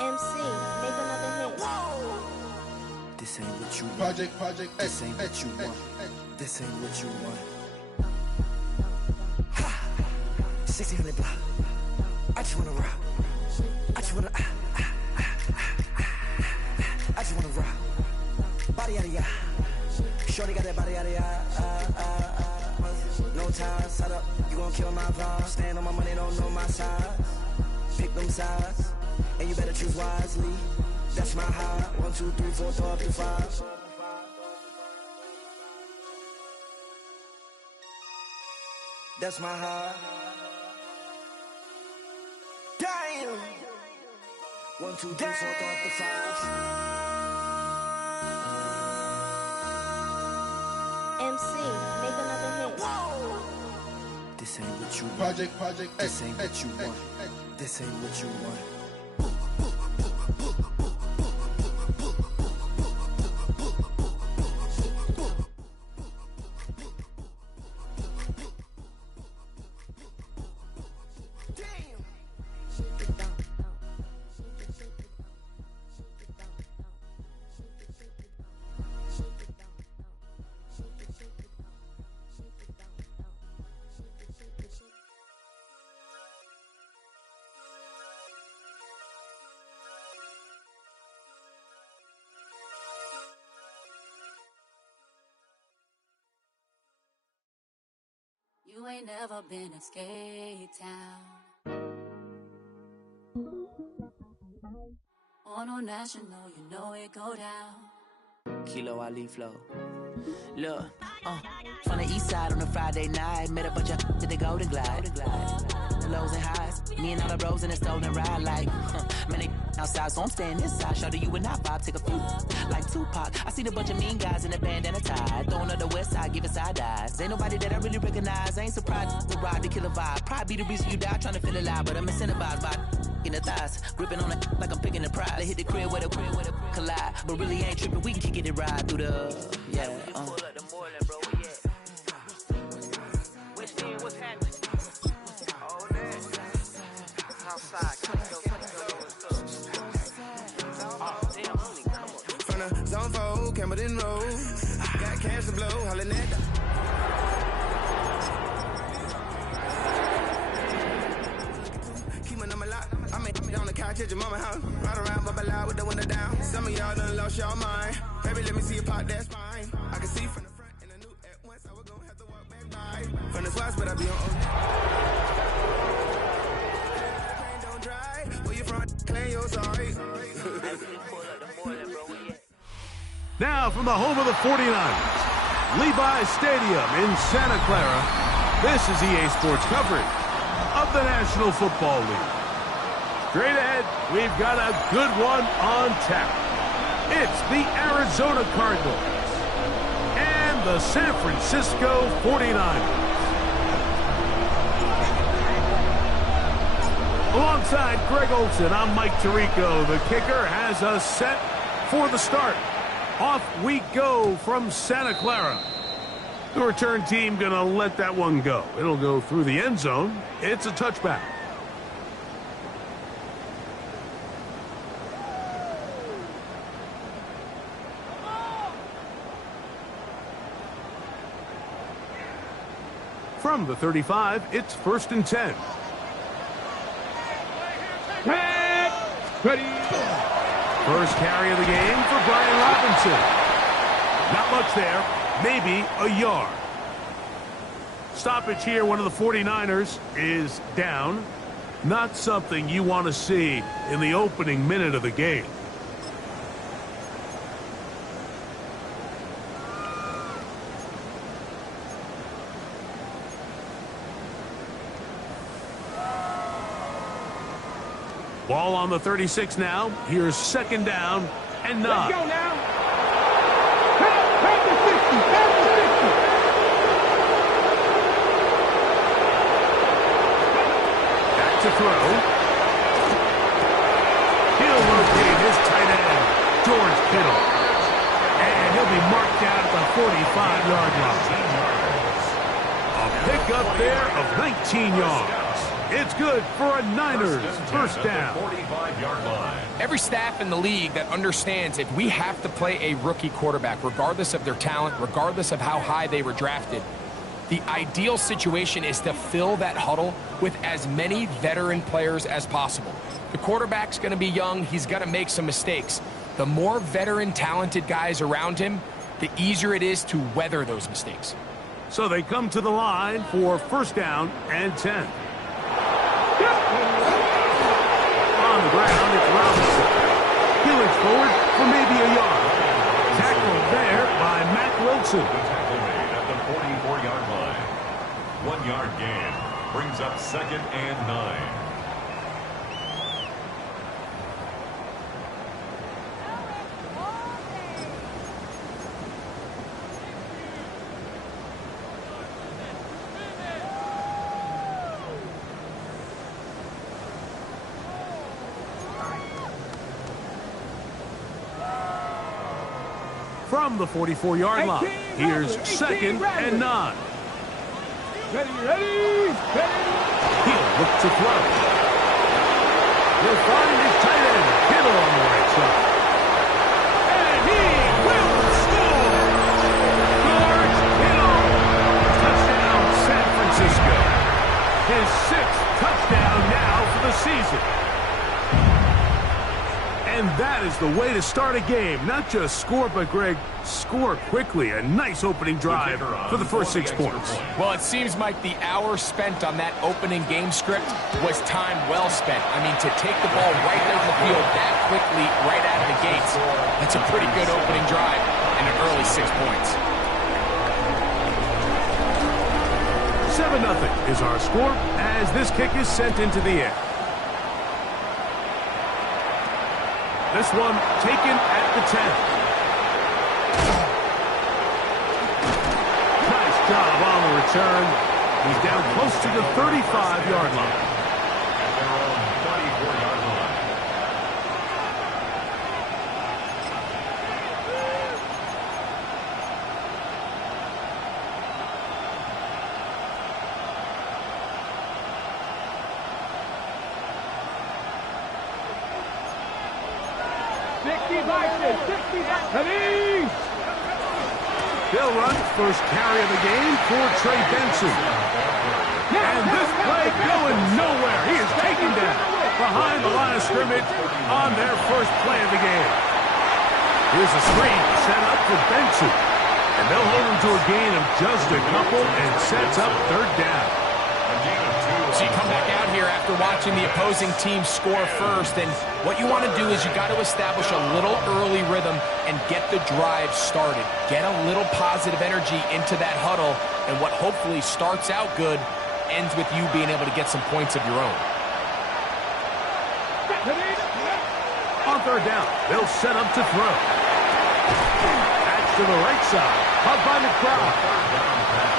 MC, make another hit. This ain't what you want. Project This ain't what you want. This ain't what you want. Ha! 1600 block. I just wanna rock. I just wanna I just wanna rock. Body out of ya. Shorty got that body out of ya. No time, set up. You gon' kill my vibe. Stand on my money, don't know my size. Pick them sides, and you better choose wisely. That's my high. 1, 2, 3, 4, throw up to 5. That's my high. Damn. 1, 2, 3, 4, throw up to 5. MC, make another hit. This ain't what you want. Project This ain't what you want. This ain't what you want. You ain't never been in skate town. On no national, you know it go down. Kilo Ali flow. Look, from the east side on a Friday night, met a bunch of to the Golden Glide. The lows and highs, me and all the bros in a stolen ride like, man, they outside, so I'm staying inside. Show you and I vibe, take a few, like Tupac. I seen a bunch of mean guys in a bandana tie, throwing up the west side, giving side eyes. Ain't nobody that I really recognize, I ain't surprised to ride the killer vibe. Probably be the reason you die, trying to feel alive, but I'm incentivized by in the thighs, gripping on it like I'm picking the prize. They hit the crib with a collide, but really ain't tripping. We can kick it and ride through the Pull up the Moreland, bro. Where you at? West End, what's happening? All that. Outside, come on. Oh, damn, honey, come on. From the zone 4, Campbellton Road. Got cash to blow, hollin' at the keep my number locked. I'm on the couch at your mama house. Ride around, bubble loud with the window down. Some of y'all done lost y'all mind. Baby, let me see a pot, that's fine. I can see from the front and I knew at once I was gonna have to walk back by. From the spots, but I be on OD. Pain don't dry. Where you from? Claim you're sorry. Pull up the Moreland, bro. Where you at? Now from the home of the 49ers, Levi's Stadium in Santa Clara, this is EA Sports coverage of the National Football League. Straight ahead, we've got a good one on tap. It's the Arizona Cardinals and the San Francisco 49ers. Alongside Greg Olson, I'm Mike Tirico. The kicker has us set for the start. Off we go from Santa Clara. The return team going to let that one go. It'll go through the end zone. It's a touchback. From the 35, it's 1st and 10. Ready. First carry of the game for Brian Robinson. Not much there, maybe a yard. Stoppage here, one of the 49ers is down. Not something you want to see in the opening minute of the game. Ball on the 36 now. Here's 2nd down and 9. Let's go now. Take the 60. Back to throw. He'll locate his tight end, George Kittle. And he'll be marked down at the 45-yard line. A Pickup there of 19 yards. It's good for a Niners first down. 45-yard line. Every staff in the league that understands if we have to play a rookie quarterback, regardless of their talent, regardless of how high they were drafted, the ideal situation is to fill that huddle with as many veteran players as possible. The quarterback's going to be young. He's going to make some mistakes. The more veteran, talented guys around him, the easier it is to weather those mistakes. So they come to the line for first down and 10. On the ground, it's Robinson. He looks forward for maybe a yard. Tackled there by Matt Wilson. The tackle made at the 44-yard line. 1 yard gain brings up 2nd and 9. From the 44-yard line, here's 2nd and 9. Ready. He'll look to throw. He'll find his tight end, Kittle on the right side. And he will score! George Kittle! Touchdown, San Francisco. His 6th touchdown now for the season. And that is the way to start a game. Not just score, but, Greg, score quickly. A nice opening drive for the first 6 points. Well, it seems like the hour spent on that opening game script was time well spent. I mean, to take the ball right there on the field that quickly right out of the gates, that's a pretty good opening drive and an early 6 points. 7-0 is our score as this kick is sent into the air. This one taken at the 10. Nice job on the return. He's down close to the 35-yard line. At their own 34-yard line. Ready. Bill runs first carry of the game for Trey Benson. And this play going nowhere. He is taken down behind the line of scrimmage on their first play of the game. Here's a screen set up for Benson. And they'll hold him to a gain of just a couple and sets up 3rd down. So you come back out here after watching the opposing team score first, and what you want to do is you got to establish a little early rhythm and get the drive started. Get a little positive energy into that huddle, and what hopefully starts out good ends with you being able to get some points of your own. On 3rd down, they'll set up to throw. That's to the right side, caught by McBride.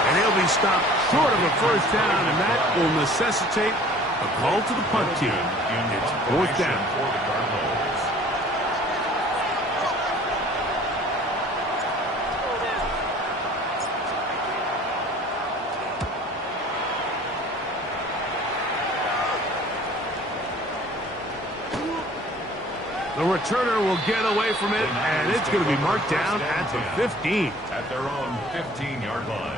And he'll be stopped short of a first down, and that will necessitate a call to the punt team. It's 4th down. For the Cardinals. The returner will get away from it, and it's going to be marked down at the 15. At their own 15-yard line.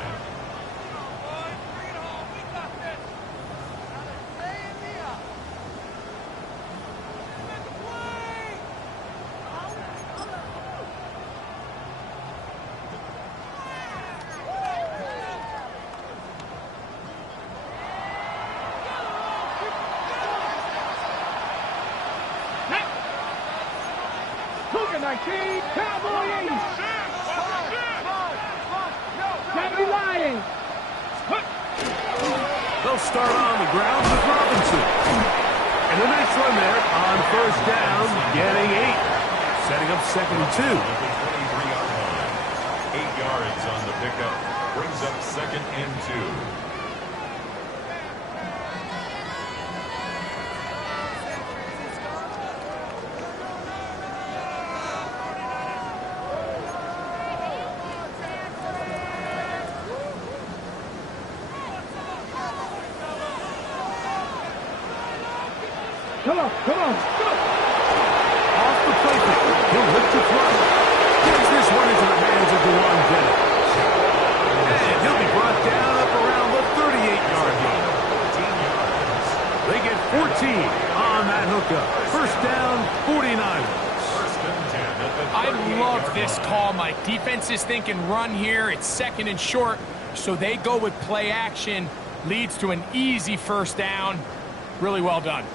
They'll start on the ground with Robinson. And a nice run there on first down, getting 8. Setting up 2nd and 2. At the 23-yard line. 8 yards on the pickup. Brings up 2nd and 2. Come on, come on. Go. Off the play fake. He'll look to throw. Gives this one into the hands of DeJuan Jennings. And he'll be brought down up around the 38-yard line. They get 14 on that hookup. First down, 49ers. I love this call, Mike. Defense is thinking run here. It's second and short, so they go with play action. Leads to an easy first down. Really well done.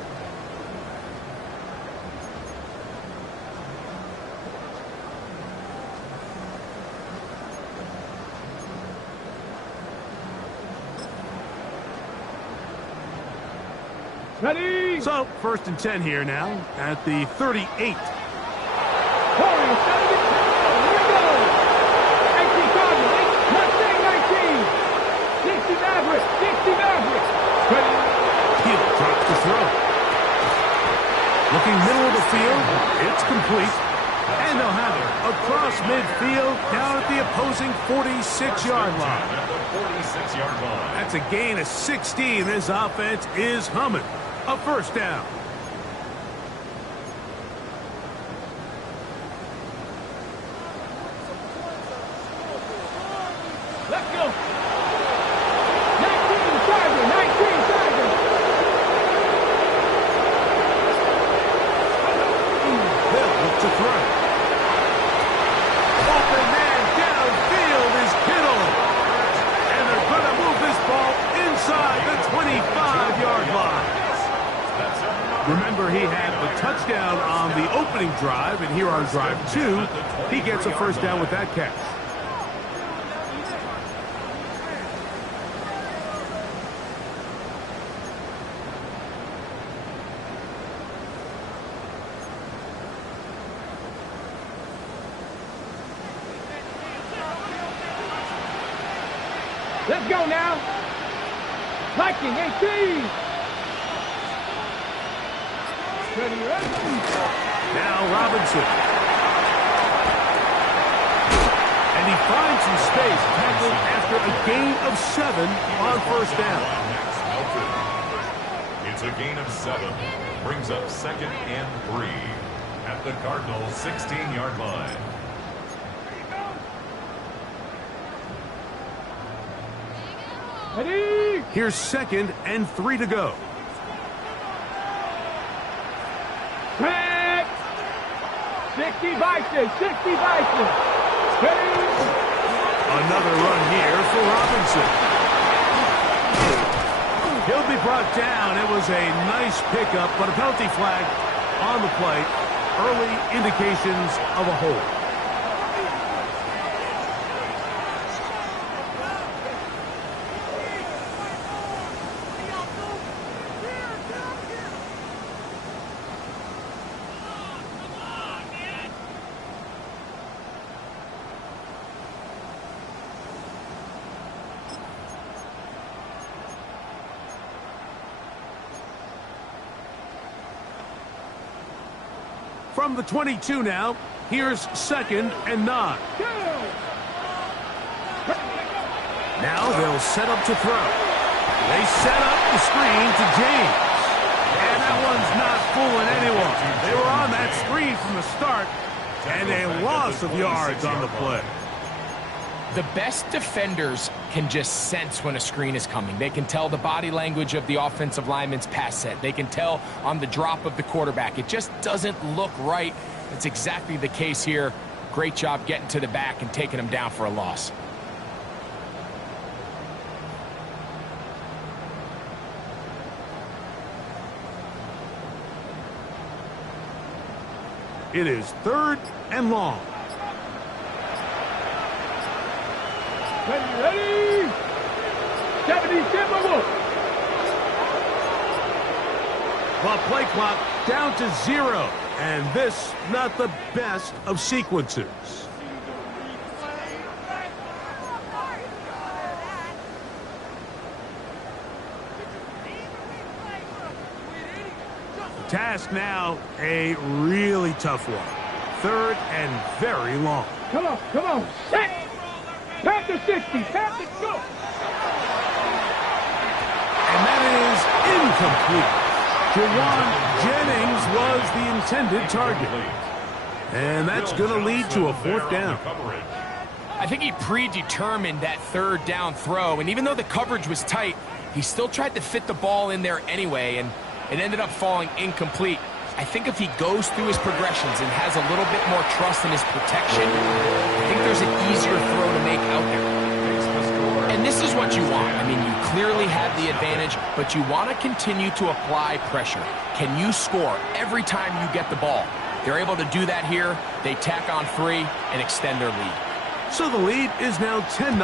Ready? So, first and 10 here now at the 38. Hill drops the throw. Looking middle of the field, it's complete. And they'll have it across midfield down at the opposing 46-yard line. That's a gain of 16. This offense is humming. A first down. Let's go. 19 Tiger, 19 Tiger. They'll look to throw. Open man downfield is Kittle. And they're going to move this ball inside the 25-yard line. Remember, he had the touchdown on the opening drive, and here on drive 2, he gets a first down with that catch. Let's go now. Viking 18. Ready, ready. Now Robinson. And he finds some space, tackled after a gain of 7 on first down. It's a gain of 7. Brings up second and 3 at the Cardinals' 16-yard line. Ready. Here's second and 3 to go. Back. 60 Bison, 60 Bison. Ready. Another run here for Robinson. He'll be brought down. It was a nice pickup, but a penalty flag on the play. Early indications of a hold. From the 22 now, here's second and 9. Now they'll set up to throw. They set up the screen to James. And that one's not fooling anyone. They were on that screen from the start, and a loss of yards on the play. The best defenders can just sense when a screen is coming. They can tell the body language of the offensive lineman's pass set. They can tell on the drop of the quarterback. It just doesn't look right. It's exactly the case here. Great job getting to the back and taking him down for a loss. It is third and long. Ready, ready. 77 more. Well, play clock down to 0. And this, not the best of sequences. Task now, a really tough one. Third and very long. Come on, come on. Set. Pat the 60. Pat the go. And that is incomplete. DeJuan Jennings was the intended target. And that's going to lead to a 4th down. I think he predetermined that 3rd down throw, and even though the coverage was tight, he still tried to fit the ball in there anyway, and it ended up falling incomplete. I think if he goes through his progressions and has a little bit more trust in his protection, I think there's an easier throw to make out there. And this is what you want. I mean, you clearly have the advantage, but you want to continue to apply pressure. Can you score every time you get the ball? They're able to do that here. They tack on 3 and extend their lead. So the lead is now 10-0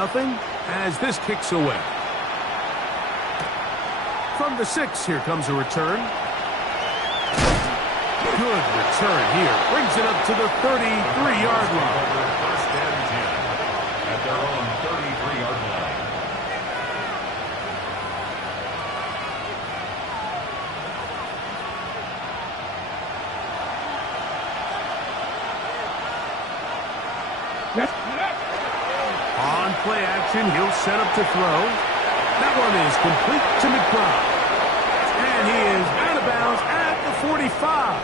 as this kicks away. From the 6, here comes a return. Good return here. Brings it up to the 33-yard line. First and 10 at their own 33-yard line. On play action, he'll set up to throw. That one is complete to McBride. And he is out of bounds at the 45.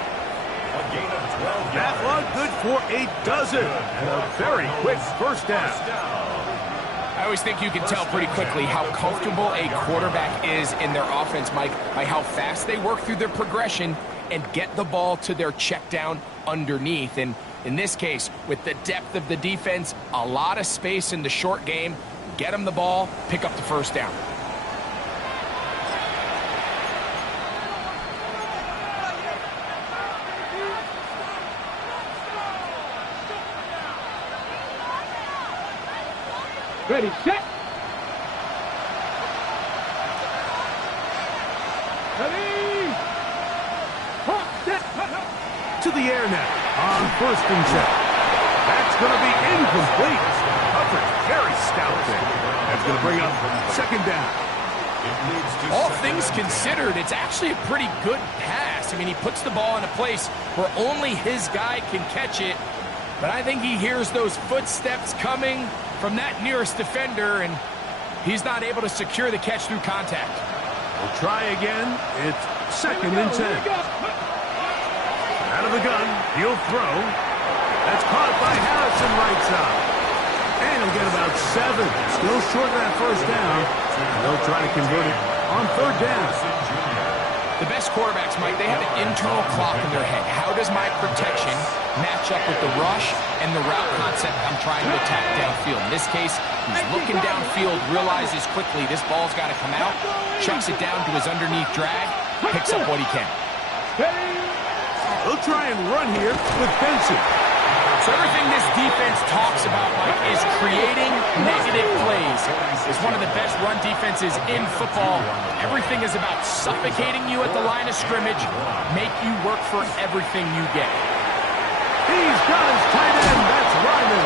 A gain of 12 That yards. one good for a dozen. And a very quick first down. I always think you can tell pretty quickly how comfortable a quarterback is in their offense, Mike, by how fast they work through their progression and get the ball to their check down underneath. And in this case, with the depth of the defense, a lot of space in the short game, get them the ball, pick up the first down. Ready, set. Ready. Hot, set. To the air now on 1st and 10. That's going to be incomplete. Coverage very stout there. That's going to bring up 2nd down. All things considered, it's actually a pretty good pass. I mean, he puts the ball in a place where only his guy can catch it. But I think he hears those footsteps coming from that nearest defender, and he's not able to secure the catch through contact. We'll try again. It's 2nd and 10. Out of the gun, he'll throw. That's caught by Harrison right side. And he'll get about 7. Still short of that first down. They'll try to convert it on 3rd down. The best quarterbacks, Mike, they have an internal clock in their head. How does my protection match up with the rush and the route concept I'm trying to attack downfield? In this case, he's looking downfield, realizes quickly this ball's got to come out, chucks it down to his underneath drag, picks up what he can. They'll try and run here with Benson. So everything this defense talks about, Mike, is creating negative plays. It's one of the best run defenses in football. Everything is about suffocating you at the line of scrimmage, make you work for everything you get. He's got his tight end, that's Ryman.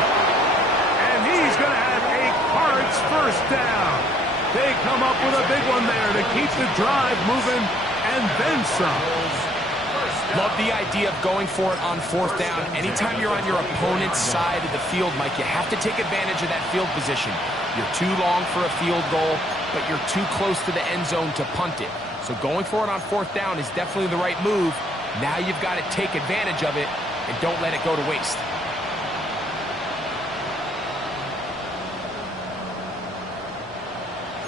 And he's going to have a Cards first down. They come up with a big one there to keep the drive moving, and then some. Love the idea of going for it on 4th down. Anytime you're on your opponent's side of the field, Mike, you have to take advantage of that field position. You're too long for a field goal, but you're too close to the end zone to punt it. So going for it on 4th down is definitely the right move. Now you've got to take advantage of it and don't let it go to waste.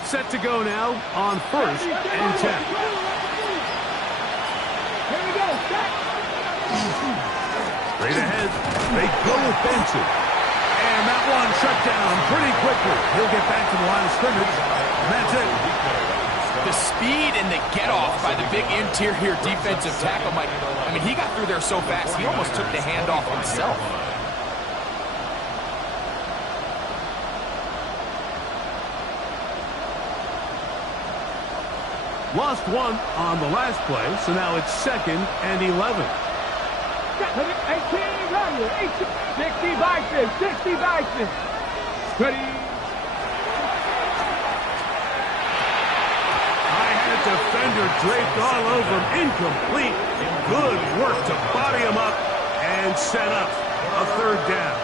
Set to go now on 1st and 10. Here we go, set. Straight ahead, they go with Benson. And that one shut down pretty quickly. He'll get back to the line of scrimmage, and that's it. The speed and the get-off by the big interior defensive tackle, Mike. I mean, he got through there so fast, he almost took the handoff himself. Lost one on the last play, so now it's 2nd and 11. 18, right here, 60 Bison, 60 Bison. Ready. Defender draped all over him, incomplete. Good work to body him up and set up a 3rd down.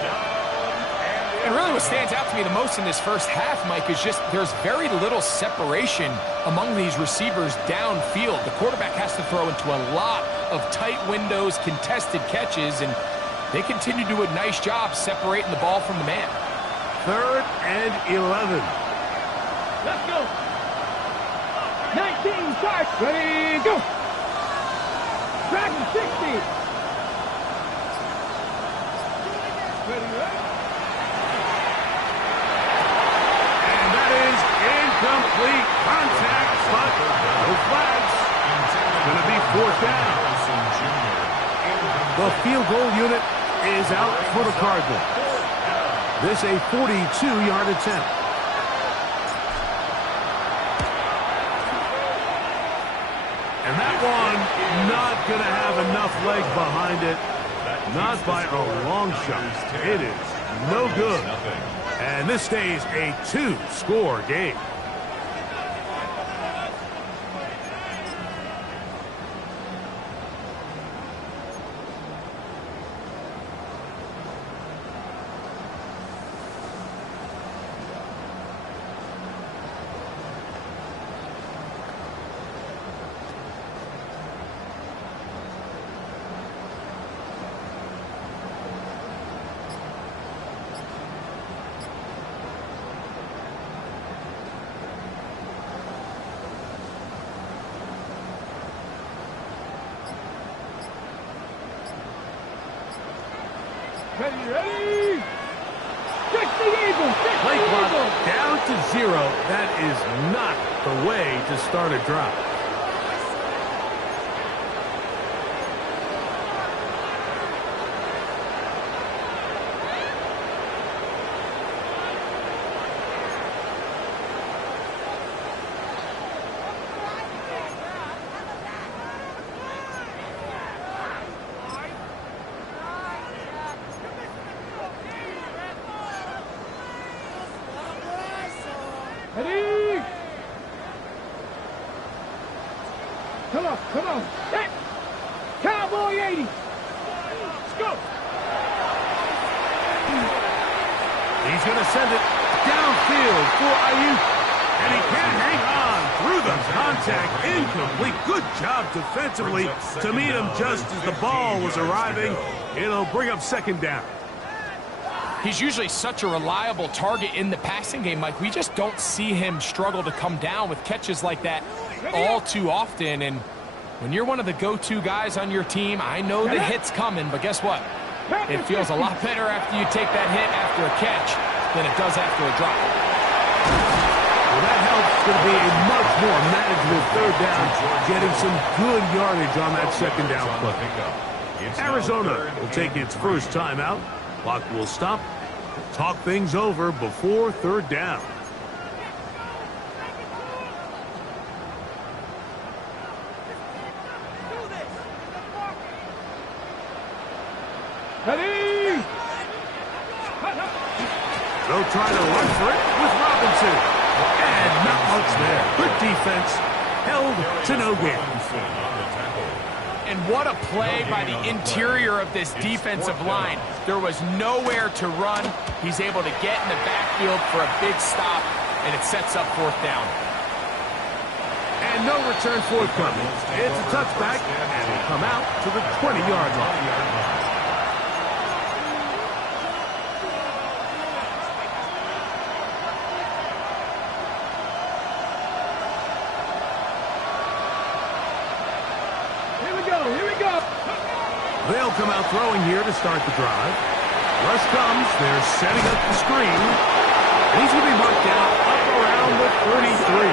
And really what stands out to me the most in this first half, Mike, is just there's very little separation among these receivers downfield. The quarterback has to throw into a lot of tight windows, contested catches, and they continue to do a nice job separating the ball from the man. 3rd and 11. Let's go. 19, start. Ready, go. Dragon 60. Ready. And that is incomplete contact, but no flags. It's going to be 4th down. The field goal unit is out for the Cardinals. This a 42-yard attempt. And that one not going to have enough leg behind it. Not by a long shot. It is no good. And this stays a 2-score game. Ready. 60 Eagles. Play clock down to 0. That is not the way to start a drive. Ready. Come on. Hit. Cowboy 80. Let's go. He's going to send it downfield for Ayuk. And he can't hang on through the contact. Incomplete. Good job defensively to meet him just as the ball was arriving. It'll bring up 2nd down. He's usually such a reliable target in the passing game, Mike. We just don't see him struggle to come down with catches like that all too often. And when you're one of the go-to guys on your team, I know the hit's coming, but guess what? It feels a lot better after you take that hit after a catch than it does after a drop. Well, that helps. It's going to be a much more manageable 3rd down, getting some good yardage on that 2nd down play. Arizona will take its first timeout. Clock will stop. Talk things over before 3rd down. Ready. They'll try to run for it with Robinson. And not much there. Good defense. Held to no gain. And what a play by the interior of this defensive line. There was nowhere to run. He's able to get in the backfield for a big stop, and it sets up 4th down. And no return forthcoming. It's a touchback, and it'll come out to the 20-yard line. They'll come out throwing here to start the drive. Rush comes. They're setting up the screen. And he's going to be marked down up around the 33.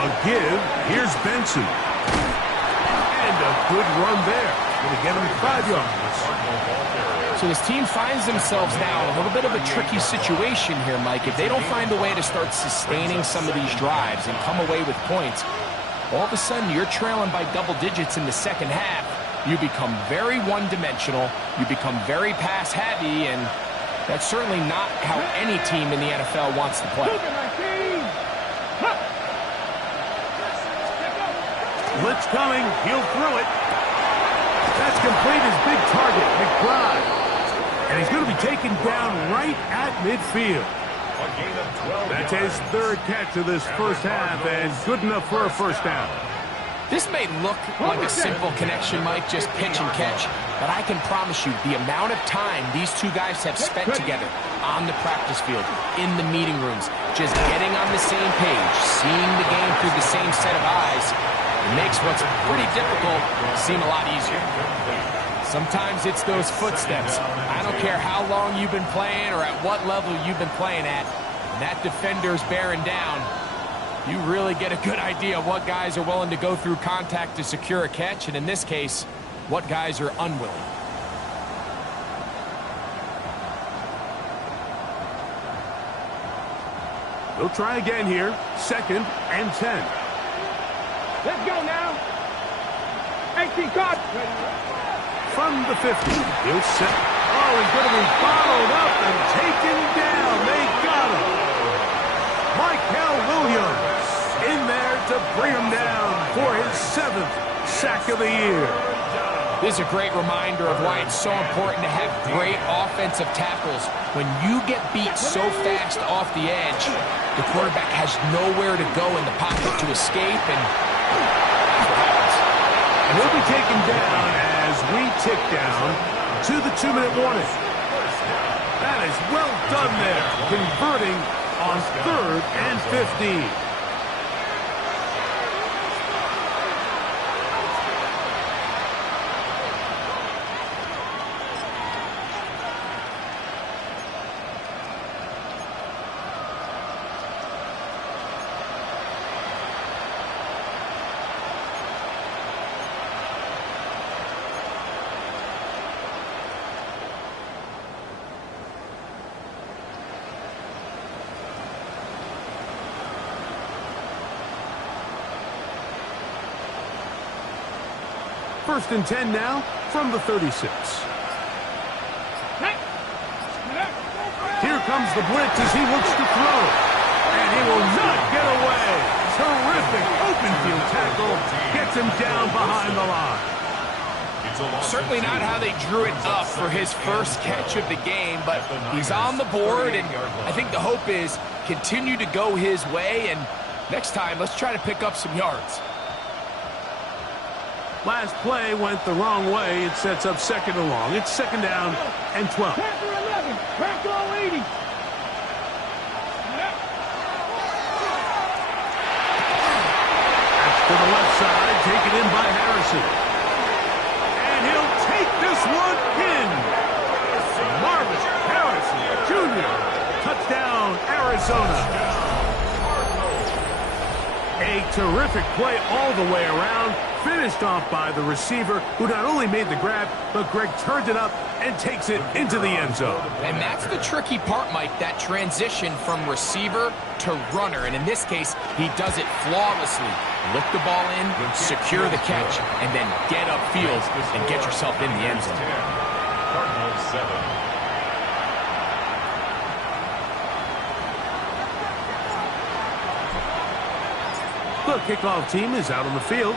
A give. Here's Benson. And a good run there. Going to get him 5 yards. So this team finds themselves now in a little bit of a tricky situation here, Mike. If they don't find a way to start sustaining some of these drives and come away with points, all of a sudden you're trailing by double digits in the 2nd half. You become very one-dimensional. You become very pass-heavy, and that's certainly not how any team in the NFL wants to play. Blitz coming. He'll throw it. That's complete his big target, McBride. And he's going to be taken down right at midfield. A gain of 12 That's yards. his third catch of this first half, and good enough for a first down. This may look like a simple connection, Mike, just pitch and catch, but I can promise you the amount of time these two guys have spent together on the practice field, in the meeting rooms, just getting on the same page, seeing the game through the same set of eyes, it makes what's pretty difficult seem a lot easier. Sometimes it's those footsteps. I don't care how long you've been playing or at what level you've been playing at, when that defender's bearing down, you really get a good idea of what guys are willing to go through contact to secure a catch, and in this case, what guys are unwilling. They'll try again here. 2nd and 10. Let's go now. 18 caught. From the 50, he'll set. Oh, he's going to be bottled up and taken down. They got him. Michael Williams in there to bring him down for his 7th sack of the year. This is a great reminder of why it's so important to have great offensive tackles. When you get beat so fast off the edge, the quarterback has nowhere to go in the pocket to escape, and that's what happens. He'll be taken down as we tick down to the 2-minute warning. That is well done there, converting on 3rd and 15. First and 10 now from the 36. Here comes the blitz as he looks to throw. And he will not get away. Terrific open field tackle. Gets him down behind the line. Certainly not how they drew it up for his first catch of the game, but he's on the board, and I think the hope is continue to go his way, and next time, let's try to pick up some yards. Last play went the wrong way. It sets up 2nd and long. It's 2nd down and 12. Packer 11. Packer 80. To the left side, taken in by Harrison. And he'll take this one in. Marvin Harrison Jr. Touchdown, Arizona. A terrific play all the way around. Finished off by the receiver, who not only made the grab, but Greg turned it up and takes it into the end zone. And that's the tricky part, Mike, that transition from receiver to runner. And in this case, he does it flawlessly. Look the ball in, secure the catch, and then get upfield and get yourself in the end zone. Cardinals 7. The kickoff team is out on the field,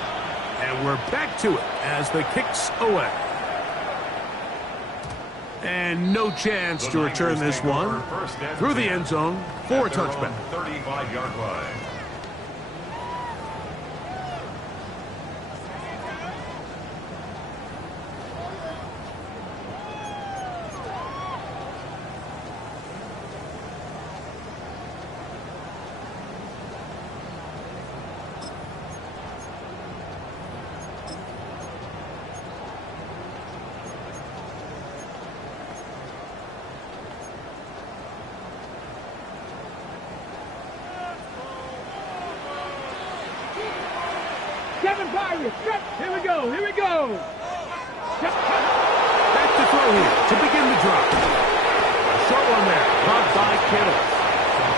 and we're back to it as the kick's away. And no chance to return this one through the end zone for a touchback. 35-yard line. Here we go. Here we go. Back to throw here to begin the drop. A short one there. Caught by Kittle.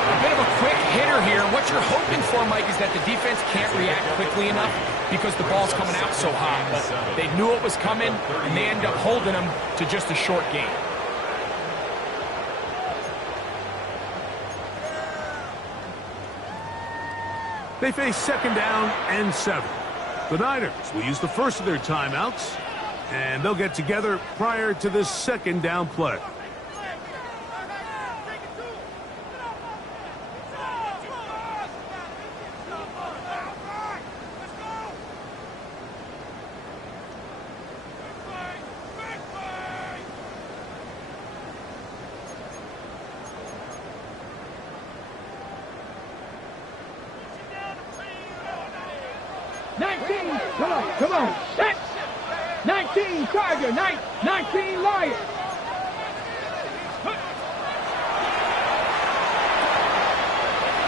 A bit of a quick hitter here. What you're hoping for, Mike, is that the defense can't react quickly enough because the ball's coming out so high. But they knew it was coming, and they end up holding them to just a short gain. They face 2nd down and 7. The Niners will use the first of their timeouts, and they'll get together prior to this 2nd down play. 19, come on, set. 19, Tiger, 19, Lion.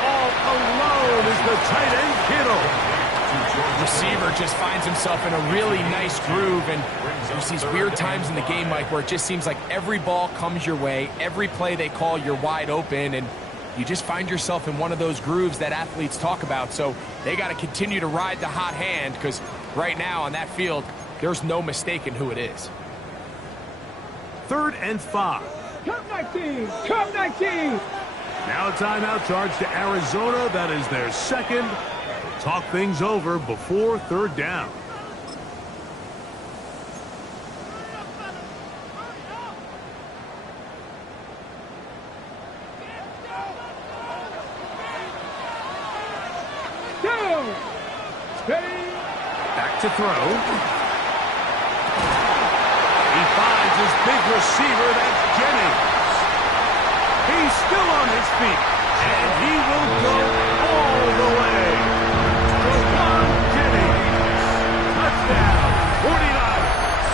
All alone is the tight end, Kittle. Receiver just finds himself in a really nice groove, and there's these weird times in the game, Mike, where it just seems like every ball comes your way, every play they call, you're wide open, and you just find yourself in one of those grooves that athletes talk about. So they got to continue to ride the hot hand, because right now on that field, there's no mistaking who it is. 3rd and 5. Come 19, come 19. Now a timeout charge to Arizona. That is their second. Talk things over before 3rd down. Down. Steady. Back to throw. He finds his big receiver, that's Jennings. He's still on his feet, and he will go all the way. Touchdown, 49ers.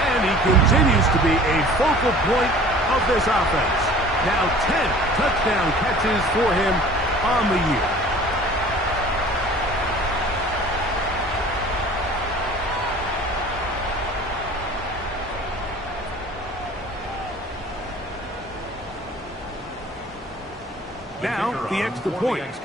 And he continues to be a focal point of this offense. Now 10 touchdown catches for him on the year. Now the extra point. He's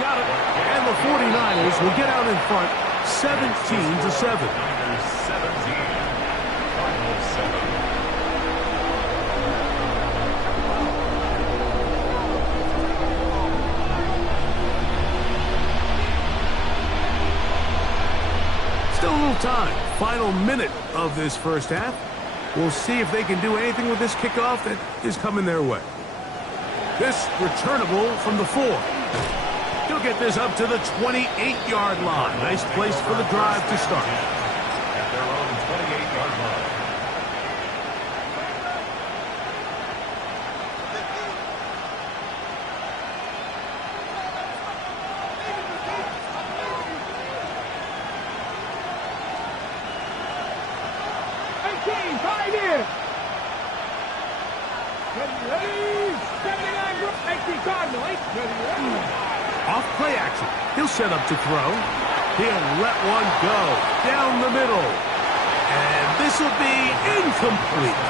got it. And the 49ers will get out in front 17-7. 17. Cardinals 7. Still a little time. Final minute of this first half. We'll see if they can do anything with this kickoff that is coming their way. This returnable from the 4. He'll get this up to the 28-yard line. Nice place for the drive to start. At their own 28-yard line. Pioneer. Ready, 79 group, 18 Cardinal, 8, ready. Off play action. He'll set up to throw. He'll let one go down the middle. And this will be incomplete.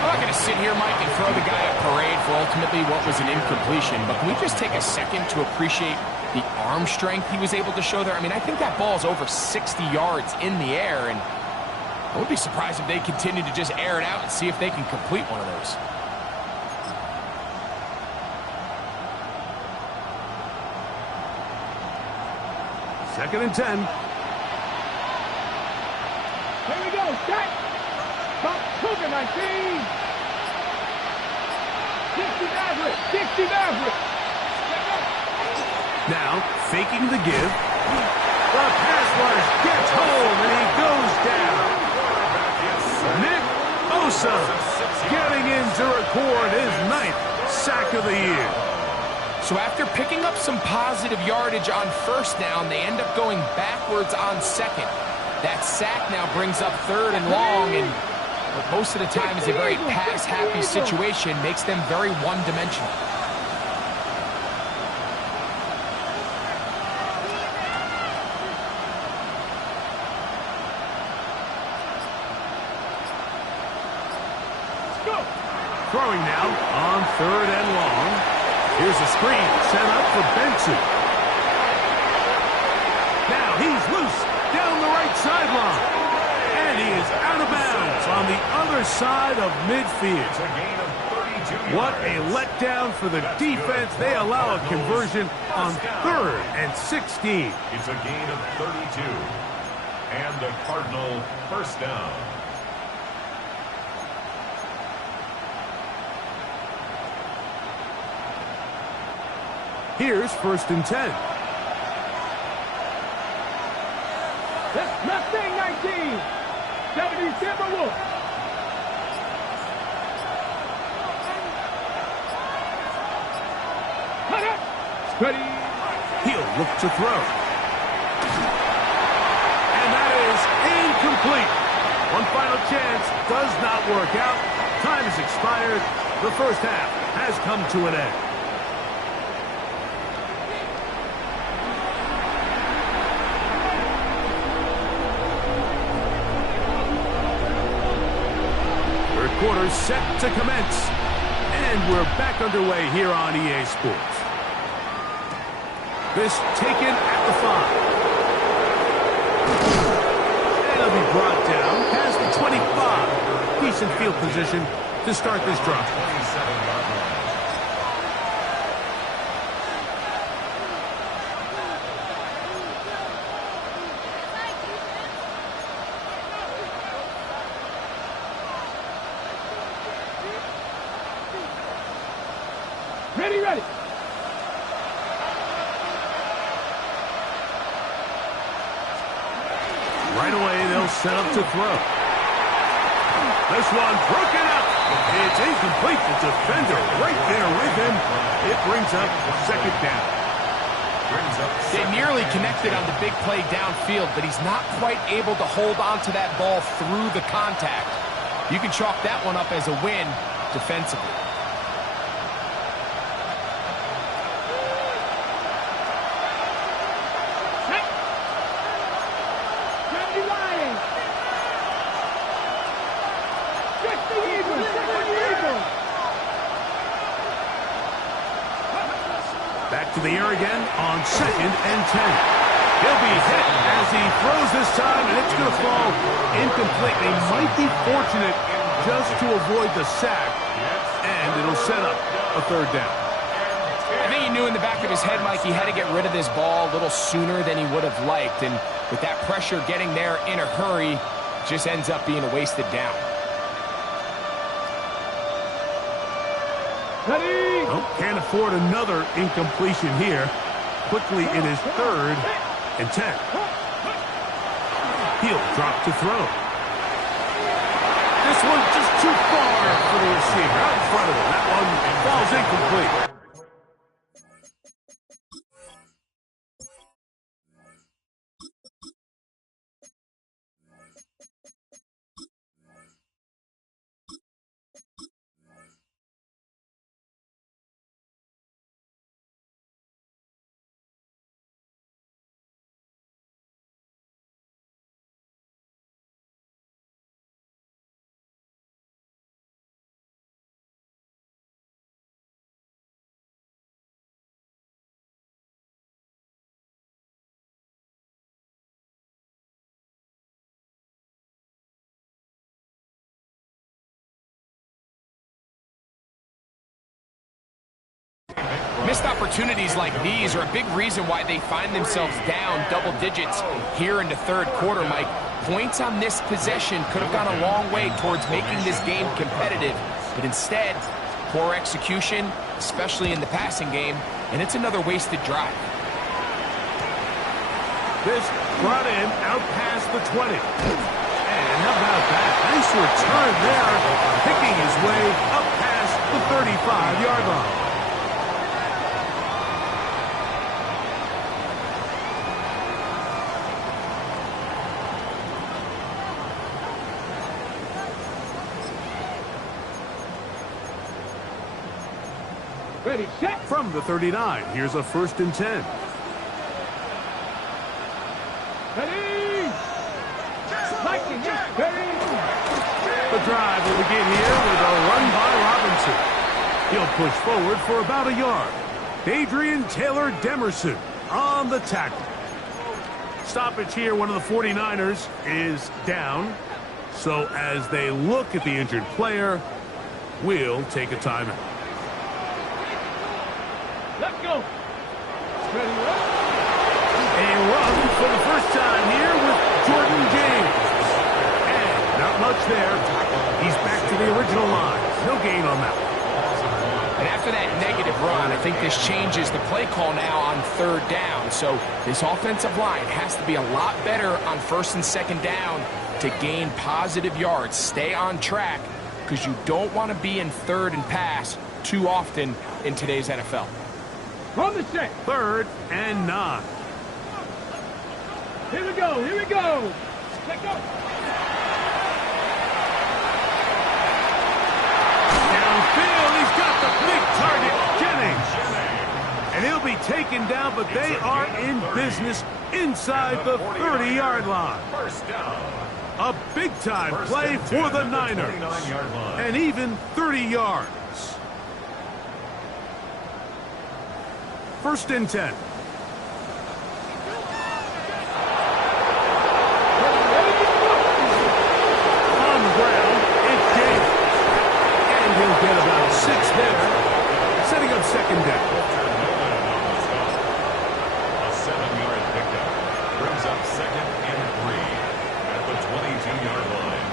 I'm not going to sit here, Mike, and throw the guy a parade for ultimately what was an incompletion, but can we just take a second to appreciate the arm strength he was able to show there? I mean, I think that ball is over 60 yards in the air, and I would be surprised if they continue to just air it out and see if they can complete one of those. Second and 10. Here we go, set. Top Cougar 19. 60 Maverick, 60 Maverick. Now, faking the give. The pass rush gets home, and he goes down. Nick Bosa getting in to record his 9th sack of the year. So after picking up some positive yardage on first down, they end up going backwards on second. That sack now brings up 3rd and long, and what most of the time is a very pass-happy situation, makes them very one-dimensional. Throwing now on 3rd and long. Here's a screen set up for Benson. Now he's loose down the right sideline. And he is out of bounds on the other side of midfield. It's a gain of 32 What a yards. letdown for the defense. They allow a conversion on 3rd and 16. It's a gain of 32. And the Cardinal first down. Here's 1st and 10. That's Mustang 19. 70 Timberwolf. Ready. He'll look to throw. And that is incomplete. One final chance does not work out. Time has expired. The first half has come to an end. Third quarter set to commence. And we're back underway here on EA Sports. This taken at the 5. And it'll be brought down past the 25. Decent field position to start this drive. Ready, ready. Right away, they'll set up to throw. This one broken up. It's incomplete. The defender right there with him. It brings up second down. They nearly connected on the big play downfield, but he's not quite able to hold on to that ball through the contact. You can chalk that one up as a win defensively. Back to the air again on 2nd and 10. He'll be hit as he throws this time, and it's going to fall incomplete. They might be fortunate just to avoid the sack, and it'll set up a third down. I think he knew in the back of his head, Mike, he had to get rid of this ball a little sooner than he would have liked, and with that pressure getting there in a hurry, it just ends up being a wasted down. Ready. Well, can't afford another incompletion here. Quickly in his 3rd and 10. He'll drop to throw. This one just too far for the receiver. Out in front of him. That one falls incomplete. Missed opportunities like these are a big reason why they find themselves down double digits here in the third quarter, Mike. Points on this possession could have gone a long way towards making this game competitive, but instead, poor execution, especially in the passing game, and it's another wasted drive. This brought in out past the 20. And how about that? Nice return there, picking his way up past the 35-yard line. Ready, set. From the 39, here's a 1st and 10. Ready. Viking, ready. The drive will begin here with a run by Robinson. He'll push forward for about a yard. Adrian Taylor-Demerson on the tackle. Stoppage here, one of the 49ers is down. So as they look at the injured player, we'll take a timeout. Let's go. Ready, ready. A run for the first time here with Jordan James. And not much there. He's back to the original line. No gain on that one. And after that negative run, I think this changes the play call now on 3rd down. So this offensive line has to be a lot better on 1st and 2nd down to gain positive yards. Stay on track because you don't want to be in 3rd and pass too often in today's NFL. On the set. 3rd and 9. Here we go. Here we go. Let's go. Downfield, he's got the big target, Jennings. And he'll be taken down, but they are in business inside the 30-yard line. First down. A big-time play for the Niners. And even 30 yards. 1st and 10. On the ground, it's James. And he'll get about 6 there. Setting up 2nd down. A 7-yard pickup brings up 2nd and 3 at the 22-yard line.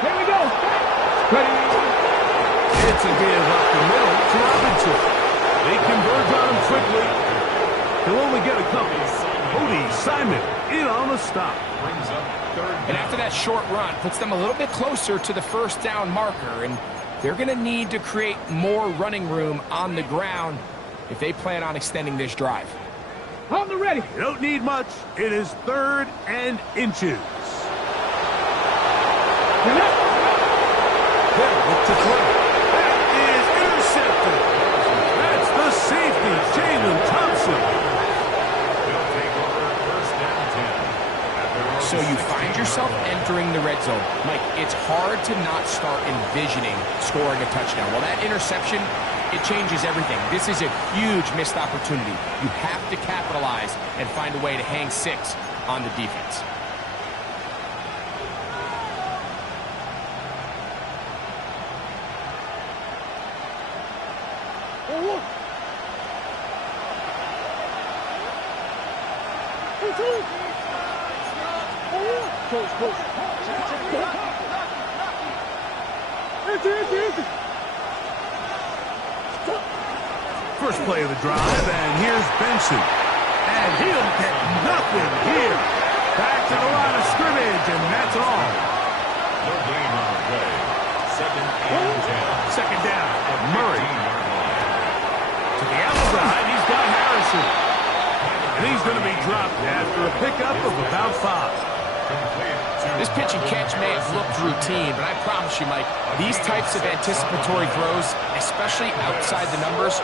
Here we go. Ready. It's a give up the middle to Robinson. They converge on him quickly. He'll only get a couple. Odie Simon in on the stop. Brings up 3rd And down. after that short run, puts them a little bit closer to the 1st down marker, and they're going to need to create more running room on the ground if they plan on extending this drive. On the ready. You don't need much. It is 3rd and inches. Hill with the throw. That is intercepted. That's the safety, Jalen Thompson. They'll take over 1st and 10. So you find yourself entering the red zone. Mike, it's hard to not start envisioning scoring a touchdown. Well, that interception, it changes everything. This is a huge missed opportunity. You have to capitalize and find a way to hang 6 on the defense. First play of the drive, and here's Benson. And he'll get nothing here. Back to the line of scrimmage, and that's all. No gain on the play. 2nd and 10. 2nd down. Murray 15-yard line. to the outside. He's got Harrison. And he's going to be dropped after a pickup of about 5. This pitch and catch may have looked routine, but I promise you, Mike, these types of anticipatory throws, especially outside the numbers,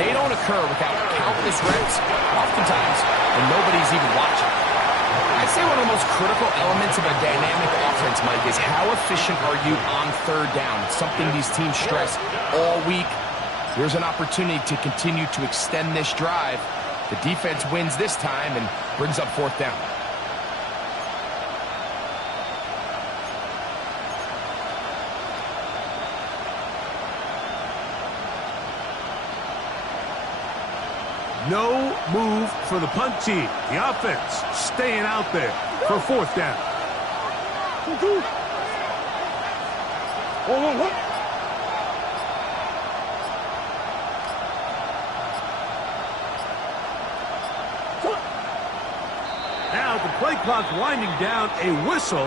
they don't occur without countless reps, oftentimes when nobody's even watching. I'd say one of the most critical elements of a dynamic offense, Mike, is how efficient are you on 3rd down? It's something these teams stress all week. Here's an opportunity to continue to extend this drive. The defense wins this time and brings up 4th down. No move for the punt team. The offense staying out there for 4th down. Now the play clock winding down, a whistle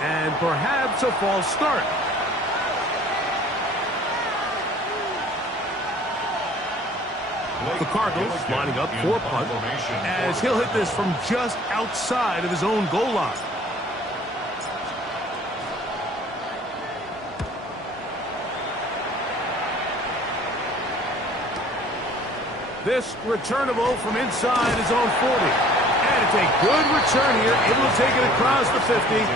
and perhaps a false start. The Cardinals lining up for punt as he'll hit this from just outside of his own goal line. This returnable from inside his own 40. And it's a good return here, able to take it across the 50.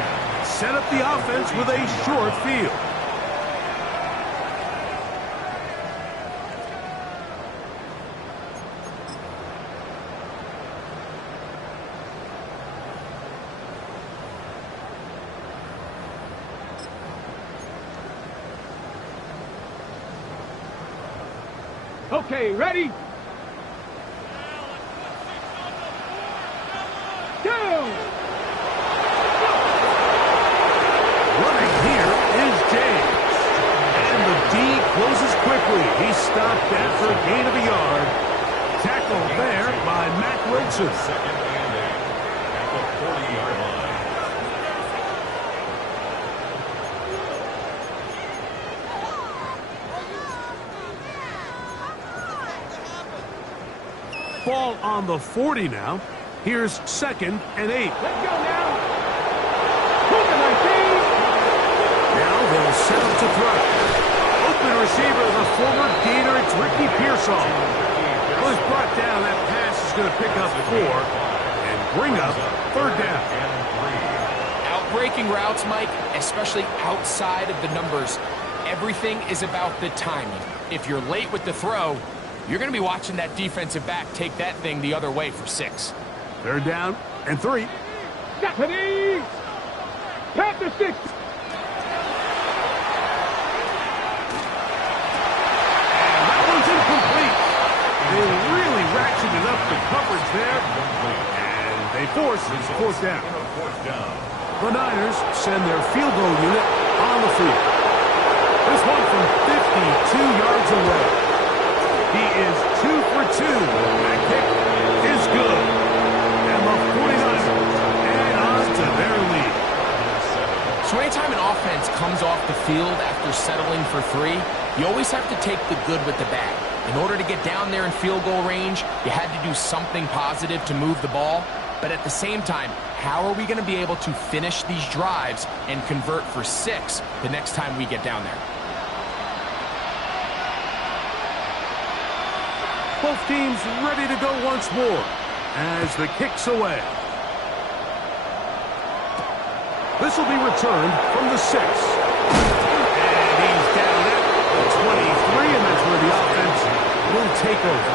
Set up the offense with a short field. Okay, ready? Down! Running here is James. And the D closes quickly. He's stopped after a gain of a yard. Tackled there by Matt Wilson. 2nd and 8 at the 40-yard line. Ball on the 40 now. Here's 2nd and 8. Let's go now. Hook it, 19. Now they'll set up to throw. Open receiver, the former Gator, it's Ricky Pearsall. Was brought down. That pass is going to pick up 4 and bring up 3rd down. Outbreaking routes, Mike, especially outside of the numbers, everything is about the timing. If you're late with the throw, you're going to be watching that defensive back take that thing the other way for 6. 3rd down and 3. Japanese. Panther 6. That one's incomplete. They really ratcheted up the coverage there, and they force 4th down. The Niners send their field goal unit on the field. This one from 52 yards away. He is 2 for 2. That kick is good. And the 49ers add on to their lead. So anytime an offense comes off the field after settling for 3, you always have to take the good with the bad. In order to get down there in field goal range, you had to do something positive to move the ball. But at the same time, how are we going to be able to finish these drives and convert for 6 the next time we get down there? Both teams ready to go once more as the kick's away. This will be returned from the 6. And he's down at the 23, and that's where the offense will take over.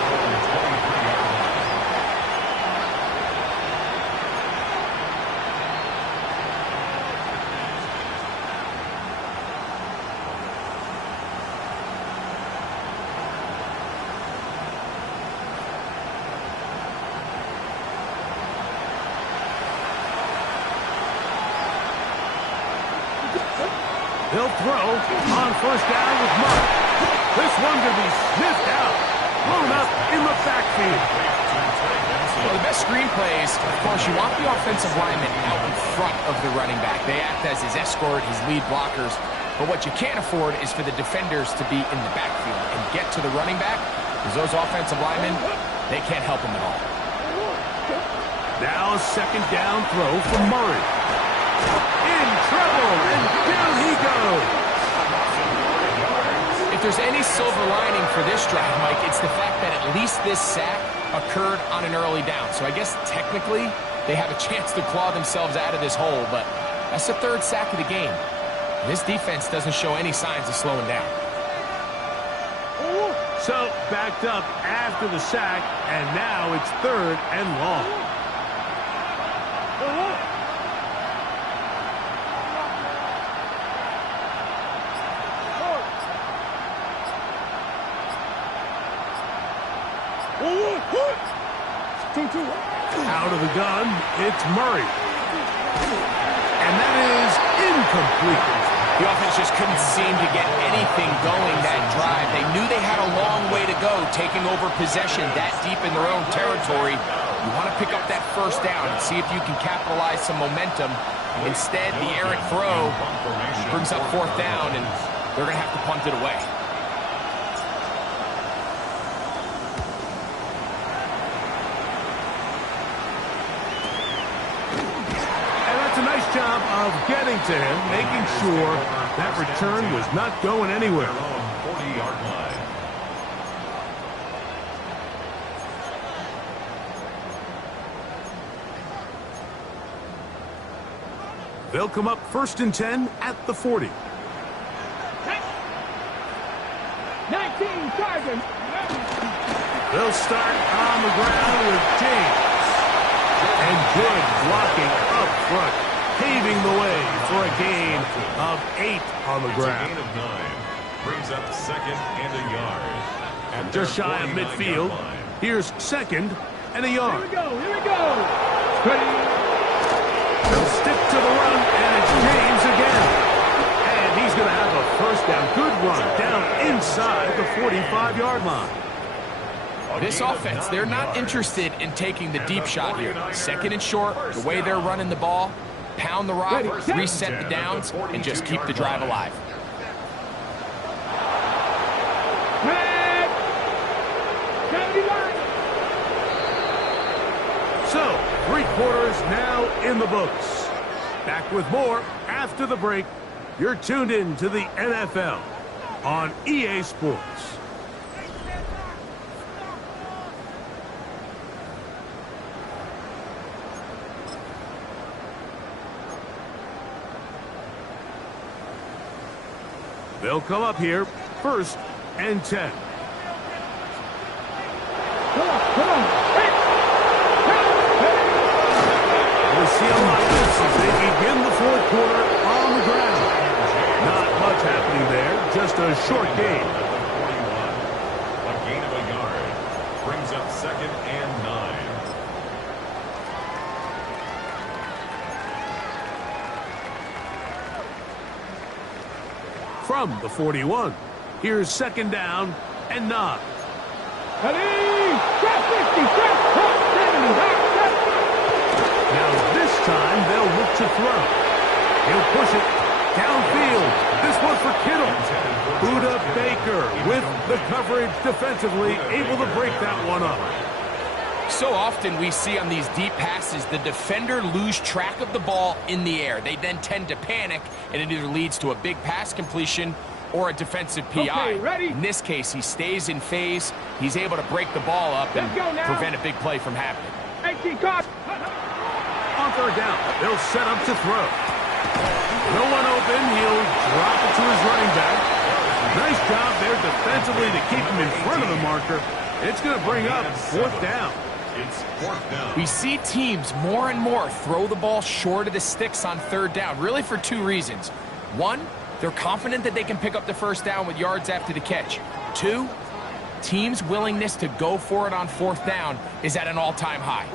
He'll throw on 1st down with Murray. This one to be sniffed out. Blown up in the backfield. Well, the best screen plays, of course, you want the offensive lineman out in front of the running back. They act as his escort, his lead blockers. But what you can't afford is for the defenders to be in the backfield and get to the running back, because those offensive linemen, they can't help him at all. Now a 2nd down throw from Murray. In trouble, and down he goes. If there's any silver lining for this drive, Mike, it's the fact that at least this sack occurred on an early down. So I guess technically they have a chance to claw themselves out of this hole, but that's the 3rd sack of the game. This defense doesn't show any signs of slowing down. So backed up after the sack, and now it's 3rd and long. Out of the gun, it's Murray. And that is incomplete. The offense just couldn't seem to get anything going that drive. They knew they had a long way to go, taking over possession that deep in their own territory. You want to pick up that 1st down and see if you can capitalize some momentum. Instead, the errant throw brings up 4th down, and they're going to have to punt it away. Job of getting to him, making sure that return was not going anywhere. 40-yard line. They'll come up 1st and 10 at the 40. 19 Chargers. They'll start on the ground with James. And good blocking up front, paving the way for a gain of 8 on the ground. It's a gain of 9. Brings up 2nd and a yard. At Just shy of midfield. Here's 2nd and a yard. Here we go. Ready. They'll stick to the run, and it's James again. And he's going to have a 1st down. Good run down inside the 45-yard line. This offense, they're not interested in taking the deep shot here. 2nd and short, the way they're running the ball, pound the rock, reset the downs, and just keep the drive alive. So, 3 quarters now in the books. Back with more after the break. You're tuned in to the NFL on EA Sports. They'll come up here, 1st and 10. Come on. We'll see a lot of this as they begin the 4th quarter on the ground. Not much happening there, just a short game. A gain of a yard brings up 2nd and 9. From the 41, here's 2nd down and 9. Now this time they'll look to throw. He'll push it downfield. This one for Kittle. Buda Baker with the coverage defensively, able to break that one up. So often we see on these deep passes, the defender lose track of the ball in the air. They then tend to panic, and it either leads to a big pass completion or a defensive PI. Okay, ready? In this case, he stays in phase. He's able to break the ball up and prevent a big play from happening. 18 caught. On 3rd down, they'll set up to throw. No one open. He'll drop it to his running back. Nice job there defensively to keep him in front of the marker. It's going to bring up 4th down. It's 4th down. We see teams more and more throw the ball short of the sticks on 3rd down, really for 2 reasons. 1, they're confident that they can pick up the 1st down with yards after the catch. 2, teams' willingness to go for it on 4th down is at an all-time high.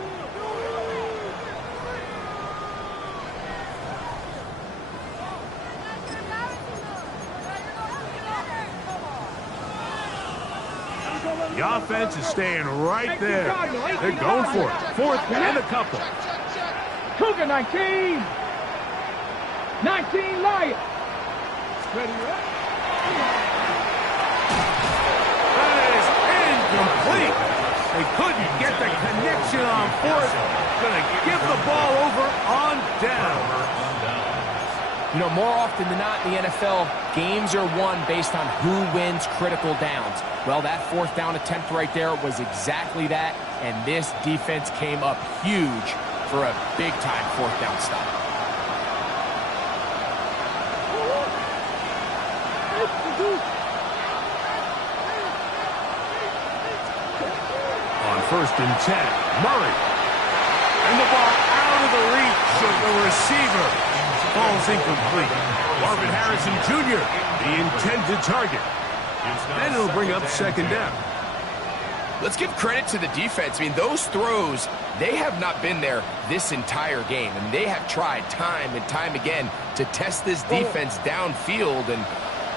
The offense is staying right there. They're going for it. 4th and a couple. Cougar 19. 19 Lions. Ready up. That is incomplete. They couldn't get the connection on 4th. Going to give the ball over on down. You know, more often than not in the NFL, games are won based on who wins critical downs. Well, that 4th down attempt right there was exactly that, and this defense came up huge for a big-time 4th down stop. On 1st and 10, Murray. And the ball out of the reach of the receiver. Ball's incomplete. Marvin Harrison Jr., the intended target. And it'll bring up 2nd down. Let's give credit to the defense. I mean, those throws, they have not been there this entire game. And they have tried time and time again to test this defense downfield. And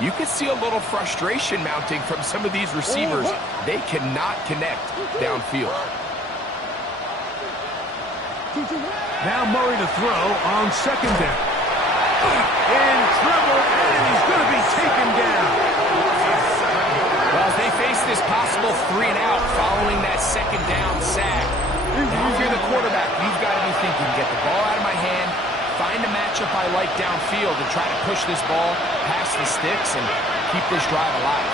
you can see a little frustration mounting from some of these receivers. They cannot connect downfield. Now Murray to throw on 2nd down. In trouble, and he's going to be taken down. Well, as they face this possible 3-and-out following that 2nd down sack, now if you're the quarterback, you've got to be thinking, get the ball out of my hand, find a matchup I like downfield, and try to push this ball past the sticks and keep this drive alive.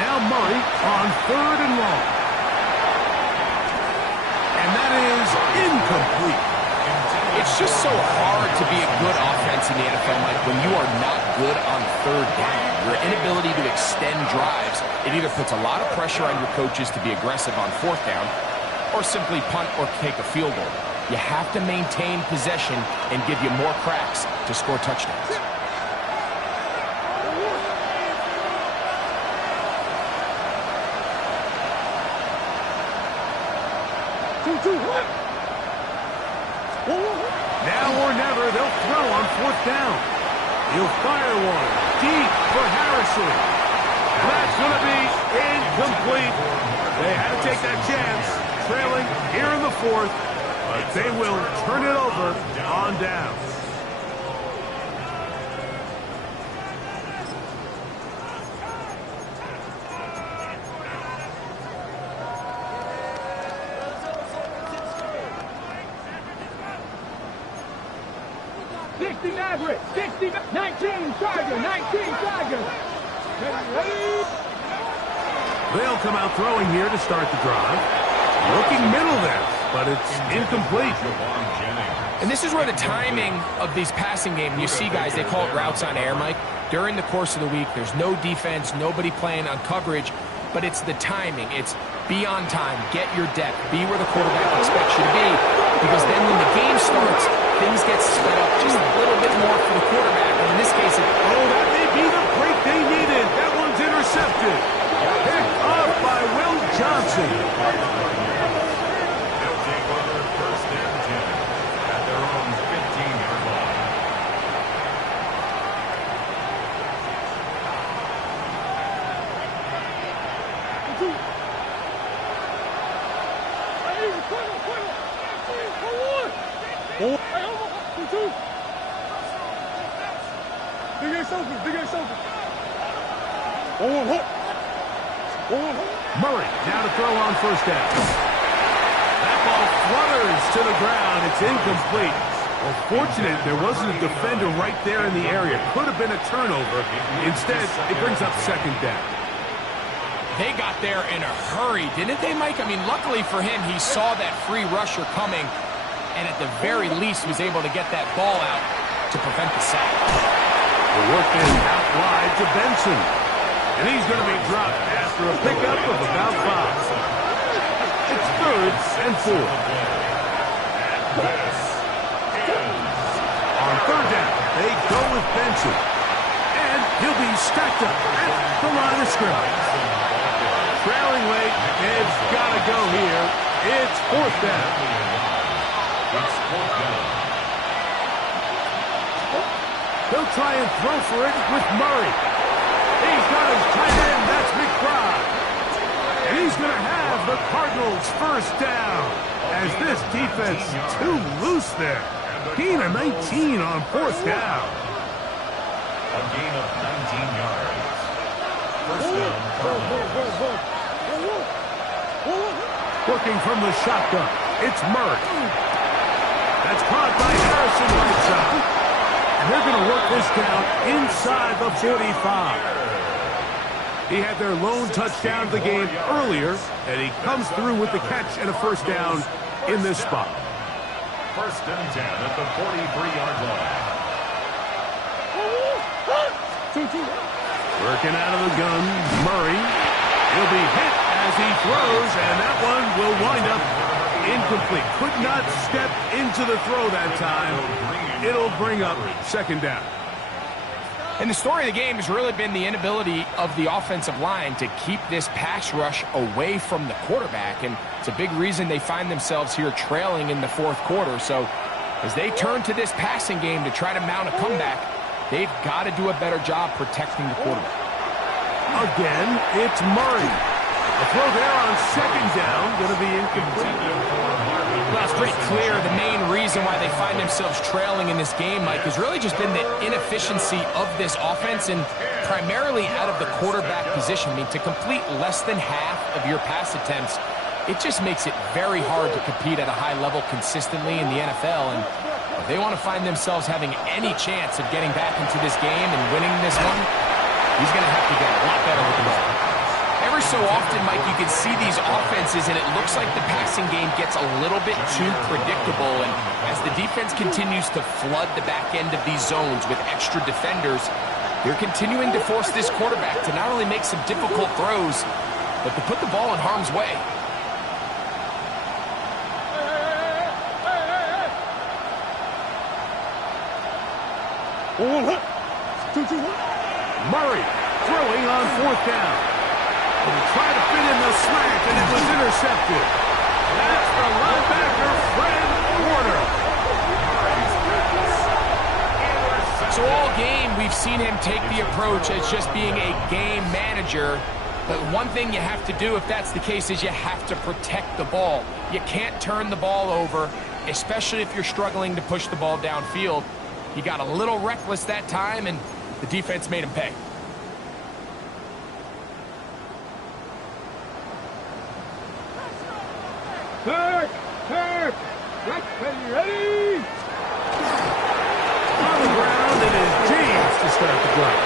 Now Murray on 3rd and long. And that is incomplete. It's just so hard to be a good offense in the NFL, Mike, when you are not good on 3rd down. Your inability to extend drives, it either puts a lot of pressure on your coaches to be aggressive on 4th down or simply punt or take a field goal. You have to maintain possession and give you more cracks to score touchdowns. Now or never, they'll throw on 4th down. He'll fire one deep for Harrison. And that's going to be incomplete. They had to take that chance, trailing here in the 4th, but they will turn it over on down. 60 Maverick. 60, 19 Tiger. 19 Tiger. Ready? They'll come out throwing here to start the drive. Looking middle there, but it's incomplete. And this is where the timing of these passing games, you see guys, they call it routes on air, Mike. During the course of the week, there's no defense, nobody playing on coverage, but it's the timing. It's be on time, get your depth, be where the quarterback expects you to be, because then when the game starts, things get sped up just a little bit more for the quarterback. And in this case, that may be the break they needed. That one's intercepted. Picked off by Will Johnson. They'll take over first and 10 at their own 15-yard line. Murray now to throw on first down. That ball flutters to the ground. It's incomplete. Well, fortunate there wasn't a defender right there in the area. Could have been a turnover. Instead, it brings up second down. they got there in a hurry, didn't they, Mike? I mean, luckily for him, he saw that free rusher coming, and at the very least was able to get that ball out to prevent the sack. The work is out wide to Benson. And he's going to be dropped after a pickup of about 5. It's 3rd and 4. On 3rd down, they go with Benson. And he'll be stacked up at the line of scrimmage. Trailing late, it's got to go here. It's 4th down. It's 4th down. They'll try and throw for it with Murray. He's got his tight end, that's McBride. And he's going to have the Cardinals first down as this defense is too loose there. Gain of 19 on 4th down. A gain of 19 yards. First down, Cardinals. Working from the shotgun, it's Murray. That's caught by Harrison right side. And they're going to work this down inside the 45. He had their lone touchdown of the game earlier, and he comes through with the catch and a first down in this spot. First and 10 at the 43-yard line. Working out of the gun, Murray. He'll be hit as he throws, and that one will wind up incomplete. Could not step into the throw that time. It'll bring up second down. And the story of the game has really been the inability of the offensive line to keep this pass rush away from the quarterback. And it's a big reason they find themselves here trailing in the 4th quarter. So as they turn to this passing game to try to mount a comeback, they've got to do a better job protecting the quarterback. Again, it's Murray. A throw there on second down, going to be incomplete. Well, it's pretty clear the main reason why they find themselves trailing in this game, Mike, has really just been the inefficiency of this offense and primarily out of the quarterback position. I mean, to complete less than half of your pass attempts, it just makes it very hard to compete at a high level consistently in the NFL. And if they want to find themselves having any chance of getting back into this game and winning this one, he's going to have to get a lot better with the ball. Every so often, Mike, you can see these offenses, and it looks like the passing game gets a little bit too predictable. And as the defense continues to flood the back end of these zones with extra defenders, they're continuing to force this quarterback to not only make some difficult throws, but to put the ball in harm's way. Murray throwing on 4th down. And he tried to fit in the slant, and it was intercepted. That's the linebacker, Fred Warner. So all game, we've seen him take the approach as just being a game manager. But one thing you have to do, if that's the case, is you have to protect the ball. You can't turn the ball over, especially if you're struggling to push the ball downfield. He got a little reckless that time, and the defense made him pay. Ready. On the ground, it is James to start the drive.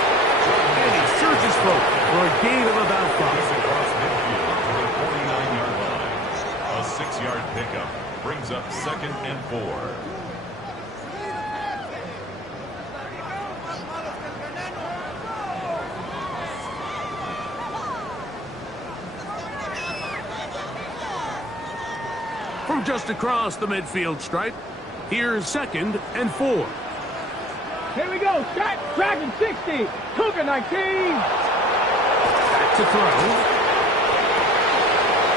And he surges forward for a gain of about 5. Across midfield to the 49-yard line. A 6-yard pickup brings up 2nd and 4. From just across the midfield stripe, here's 2nd and 4. Here we go. Start. Dragon 60. Cougar 19. Back to throw.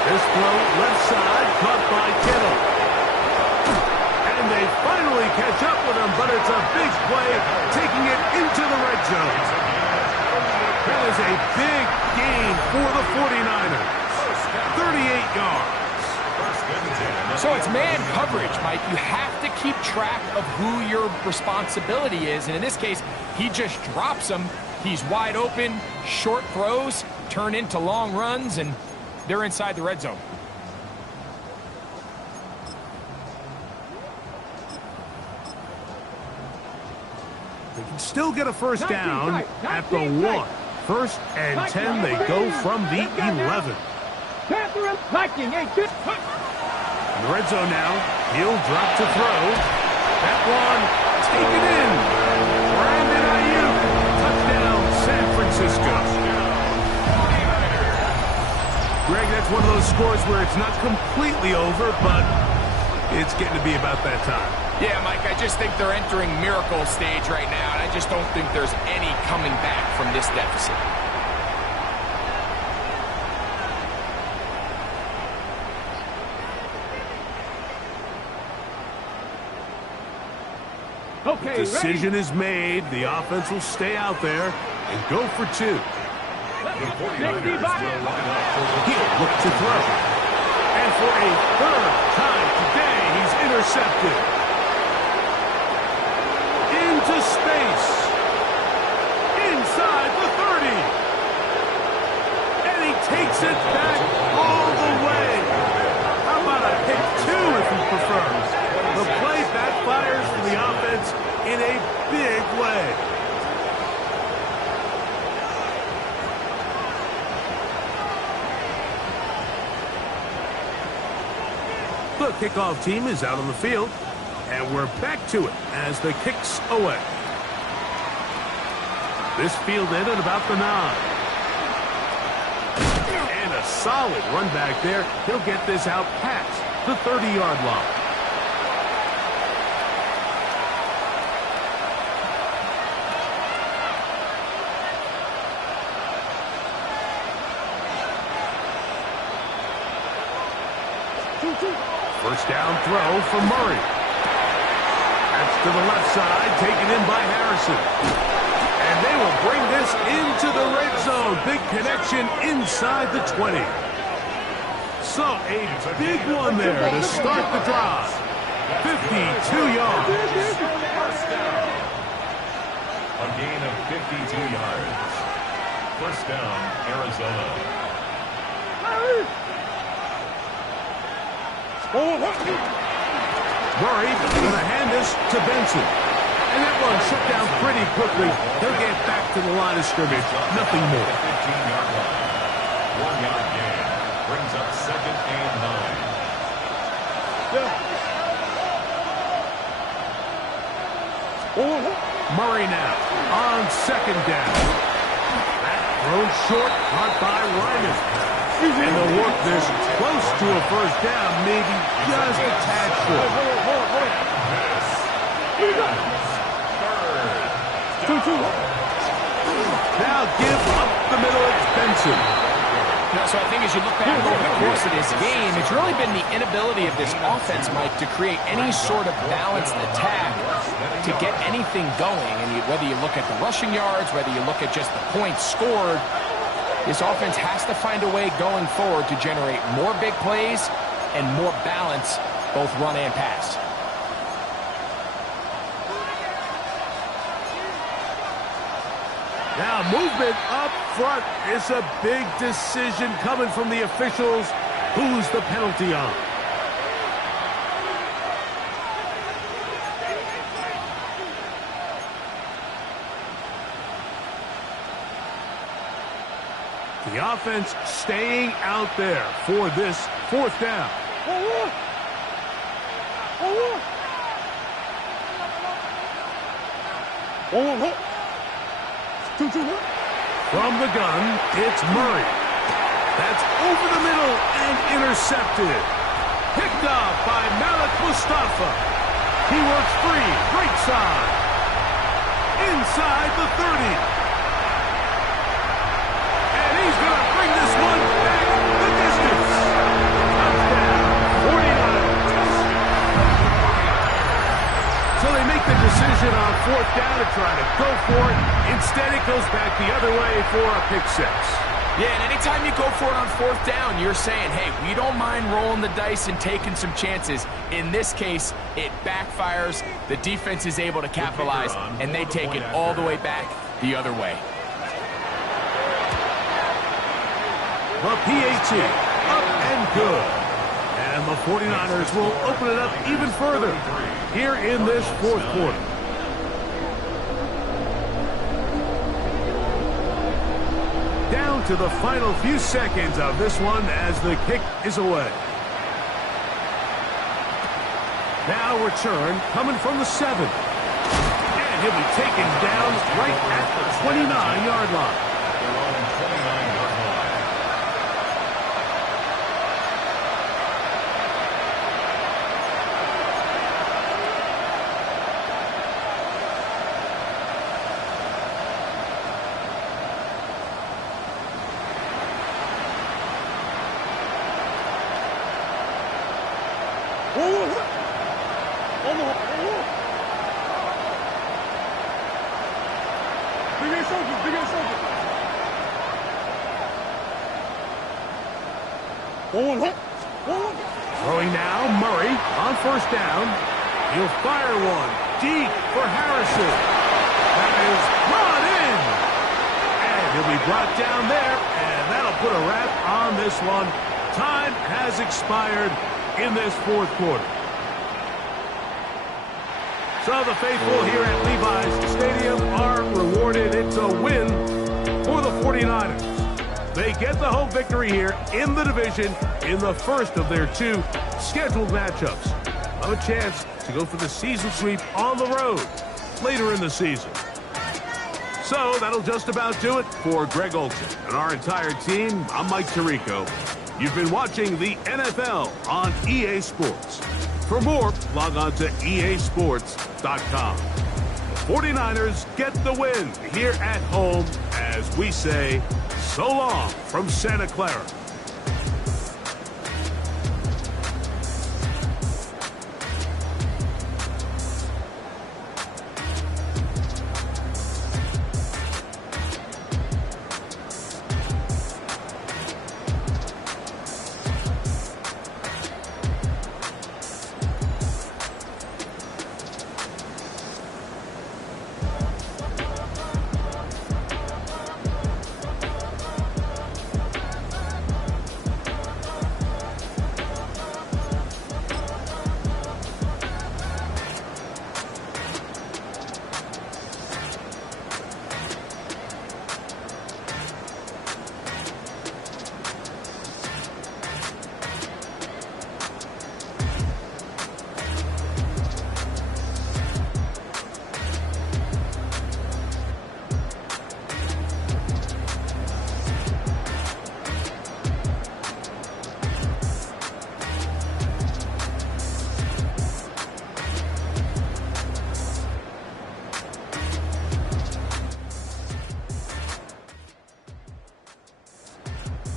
This throw left side caught by Kittle. And they finally catch up with him, but it's a big play taking it into the red zone. That is a big gain for the 49ers. 38 yards. So it's man coverage, Mike. You have to keep track of who your responsibility is. And in this case, he just drops him. He's wide open. Short throws turn into long runs, and they're inside the red zone. They can still get a first down at the 1. 1st and 10, they go from the 11. Catherine Viking 18. In the red zone now, he'll drop to throw. That one, taken in. Brandon Ayuk, touchdown, San Francisco. Greg, that's one of those scores where it's not completely over, but it's getting to be about that time. Yeah, Mike, I just think they're entering miracle stage right now, and I just don't think there's any coming back from this deficit. Okay, Decision is made. The offense will stay out there and go for 2. The 49ers will line up for the He'll look to throw. And for a 3rd time today, he's intercepted. Into space. Inside the 30. And he takes it back all the way. How about a pick 2 if he prefers? The play backfires for the offense in a big way. The kickoff team is out on the field, and we're back to it as the kick's away. This fielded at about the 9. And a solid run back there. He'll get this out past the 30-yard line. First down throw for Murray. That's to the left side, taken in by Harrison. And they will bring this into the red zone. Big connection inside the 20. So a big one there to start the drive. 52 yards. A gain of 52 yards. First down, Arizona. Murray going to hand this to Benson. And that one shut down pretty quickly. He'll get back to the line of scrimmage. Nothing more. 15-yard line. 1-yard gain. Brings up 2nd and 9. Murray now on 2nd down. That thrown short, caught by Ryman. And they'll work this close to a first down, maybe just a tad short. Now give up the middle, it's Benson. So I think as you look back over the course of this game, it's really been the inability of this offense, Mike, to create any sort of balanced attack to get anything going. And whether you look at the rushing yards, whether you look at just the points scored, this offense has to find a way going forward to generate more big plays and more balance, both run and pass. Now movement up front is a big decision coming from the officials. Who's the penalty on? The offense staying out there for this fourth down. From the gun, it's Murray. That's over the middle and intercepted. Picked up by Malik Mustafa. He works free, right side. Inside the 30. And he's going to bring this one back the distance. Touchdown, 49ers. So they make the decision on fourth down to try to go for it. Instead, it goes back the other way for a pick six. Yeah, and anytime you go for it on fourth down, you're saying, hey, we don't mind rolling the dice and taking some chances. In this case, it backfires. The defense is able to capitalize, and they take it all the way back the other way. The PAT, up and good. And the 49ers will open it up even further here in this fourth quarter. Down to the final few seconds of this one as the kick is away. Now return coming from the 7. And he'll be taken down right at the 29-yard line. Throwing now, Murray on first down. He'll fire one deep for Harrison. That is brought in. And he'll be brought down there, and that'll put a wrap on this one. Time has expired in this fourth quarter. So the faithful here at Levi's Stadium are rewarded. It's a win for the 49ers. They get the home victory here in the division in the first of their two scheduled matchups. Have a chance to go for the season sweep on the road later in the season. So that'll just about do it for Greg Olson and our entire team. I'm Mike Tirico. You've been watching the NFL on EA Sports. For more, log on to easports.com. 49ers get the win here at home as we say so long from Santa Clara.